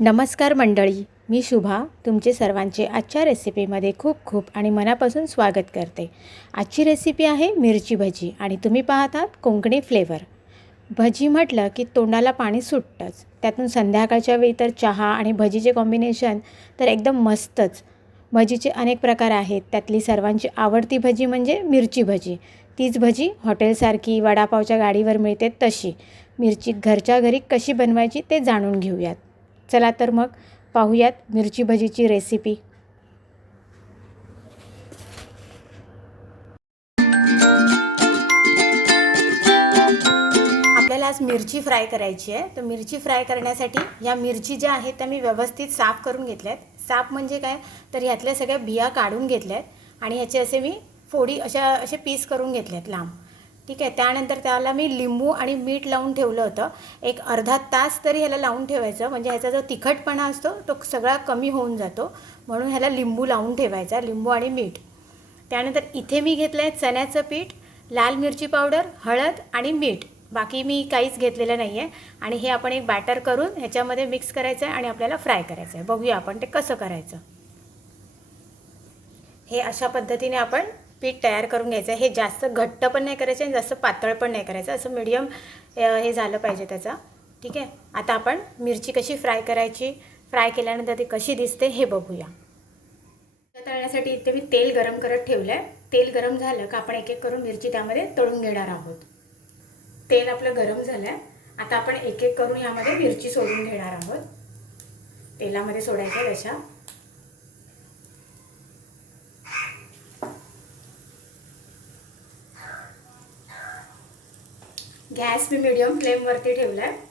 नमस्कार मंडळी, मी शुभा तुमचे सर्वांचे आजच्या रेसिपीमध्ये खूप खूप आणि मनापासून स्वागत करते। आजची रेसिपी आहे मिरची भजी आणि तुम्ही पाहत आहात कोकणी फ्लेवर। भजी म्हटलं की तोंडाला पाणी सुटतंच, त्यातून संध्याकाळच्या वेळी तर चहा आणि भजीचे कॉम्बिनेशन तर एकदम मस्तच। भजीचे अनेक प्रकार आहेत, त्यातली सर्वांची आवडती भजी म्हणजे मिरची भजी। तीच भजी हॉटेलसारखी वडापावच्या गाडीवर मिळते तशी मिरची घरच्या घरी कशी बनवायची ते जाणून घेऊयात। चला तर मग पाहूयात मिरची भजीची रेसिपी। आपल्याला आज मिरची फ्राय करायची आहे, तर मिरची फ्राय करण्यासाठी या मिरची ज्या आहेत त्या मी व्यवस्थित साफ करून घेतल्यात। साफ म्हणजे काय तर ह्यातल्या सगळ्या बिया काढून घेतल्यात आणि ह्याचे असे मी फोडी असे पीस करून घेतलेत लांब। ठीक आहे, त्यानंतर त्याला मी लिंबू आणि मीठ लावून ठेवलं होतं। एक अर्धा तास तरी ह्याला लावून ठेवायचं, म्हणजे ह्याचा जो तिखटपणा असतो तो सगळा कमी होऊन जातो, म्हणून ह्याला लिंबू लावून ठेवायचा, लिंबू आणि मीठ। त्यानंतर इथे मी घेतलं आहे चण्याचं पीठ, लाल मिरची पावडर, हळद आणि मीठ, बाकी मी काहीच घेतलेलं नाही आहे। आणि हे आपण एक बॅटर करून ह्याच्यामध्ये मिक्स करायचं आहे आणि आपल्याला फ्राय करायचं आहे। बघूया आपण ते कसं करायचं। हे अशा पद्धतीने आपण पीठ तयार करून घ्यायचं आहे। हे जास्त घट्ट पण नाही करायचं आणि जास्त पातळ पण नाही करायचं, असं मीडियम हे झालं पाहिजे त्याचा। ठीक आहे, आता आपण मिरची कशी फ्राय करायची, फ्राय केल्यानंतर ती कशी दिसते हे बघूया। तळण्यासाठी इथे मी तेल गरम करत ठेवलं आहे। तेल गरम झालं का आपण एक एक करून मिरची त्यामध्ये तळून घेणार आहोत। तेल आपलं गरम झालं आहे, आता आपण एक एक करून यामध्ये मिरची सोडून घेणार आहोत। तेलामध्ये सोडायच्या अशा। गॅस मी मीडियम फ्लेमवरती ठेवला आहे।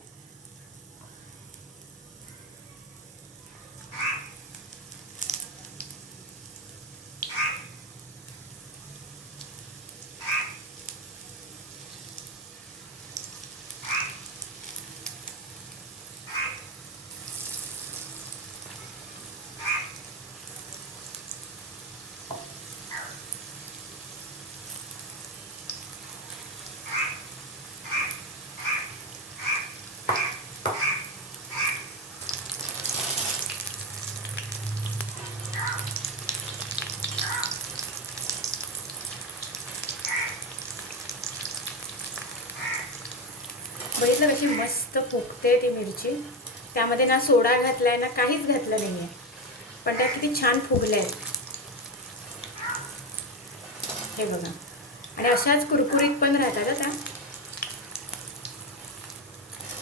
बघितलं कशी मस्त फुगते ती मिरची, त्यामध्ये ना सोडा घातलाय ना काहीच घातलं नाही आहे, पण त्या किती छान फुगल्या आहेत हे बघा। आणि अशाच कुरकुरीत पण राहतात त्या।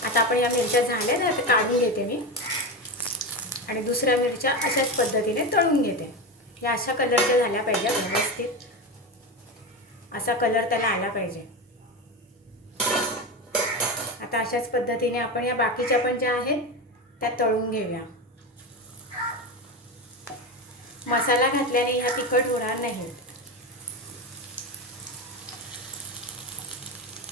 आता आपण या मिरच्या झाल्या ना, आता काढून घेते मी आणि दुसऱ्या मिरच्या अशाच पद्धतीने तळून घेते। या अशा कलरच्या झाल्या पाहिजे, व्यवस्थित असा कलर त्याला आला पाहिजे। आता अशाच पद्धतीने आपण या बाकीच्या पण ज्या आहेत त्या तळून घेऊया। मसाला घातल्याने ह्या तिखट होणार नाही,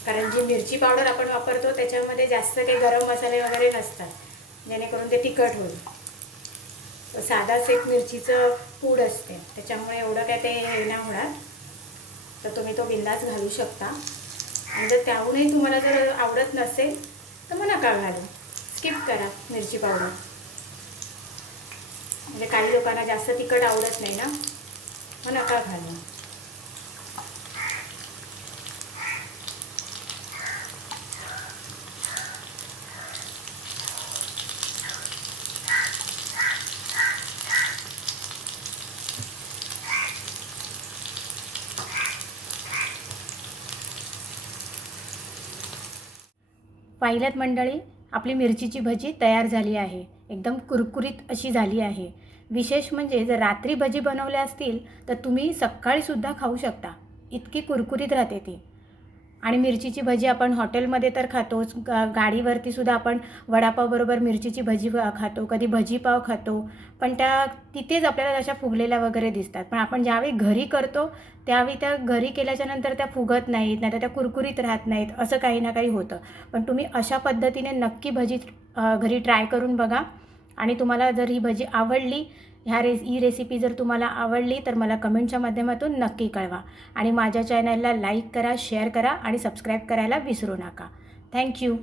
कारण जी मिरची पावडर आपण वापरतो त्याच्यामध्ये जास्त काही गरम मसाले वगैरे नसतात, जेणेकरून ते तिखट होईल। साधाच एक मिरचीचं पूड असते, त्याच्यामुळे एवढं काय ते हे नाही होणार, तर तुम्ही तो बिंदास घालू शकता। आणि जर त्याहूनही तुम्हाला जर आवडत नसेल तर मग नका घालू, स्किप करा मिरची पावडर। म्हणजे काही लोकांना जास्त तिखट आवडत नाही ना, मग नका घालू। पाहिल्यात मंडळी, आपली मिरचीची भजी तयार झाली आहे, एकदम कुरकुरीत अशी झाली आहे। विशेष म्हणजे जर रात्री भजी बनवल्या असतील तर तुम्ही सकाळीसुद्धा खाऊ शकता, इतकी कुरकुरीत राहते ती। आणि मिरचीची भजी आपण हॉटेलमध्ये तर खातोच, गाडीवरती सुद्धा आपण वडापावबरोबर मिरचीची भजी खातो, कधी भजीपाव खातो, पण त्या तिथेच आपल्याला अशा फुगलेल्या वगैरे दिसतात। पण आपण ज्यावेळी घरी करतो त्यावेळी त्या घरी केल्याच्यानंतर त्या फुगत नाहीत, नाहीतर त्या कुरकुरीत राहत नाहीत, असं काही ना काही होतं। पण तुम्ही अशा पद्धतीने नक्की भजी घरी ट्राय करून बघा। आणि तुम्हाला जर ही भजी आवडली, ही रेसिपी जर तुम्हाला आवडली तर मला कमेंटच्या माध्यमातून नक्की कळवा। आणि माझ्या चॅनलला लाईक करा, शेअर करा आणि सबस्क्राईब करायला विसरू नका। थँक्यू।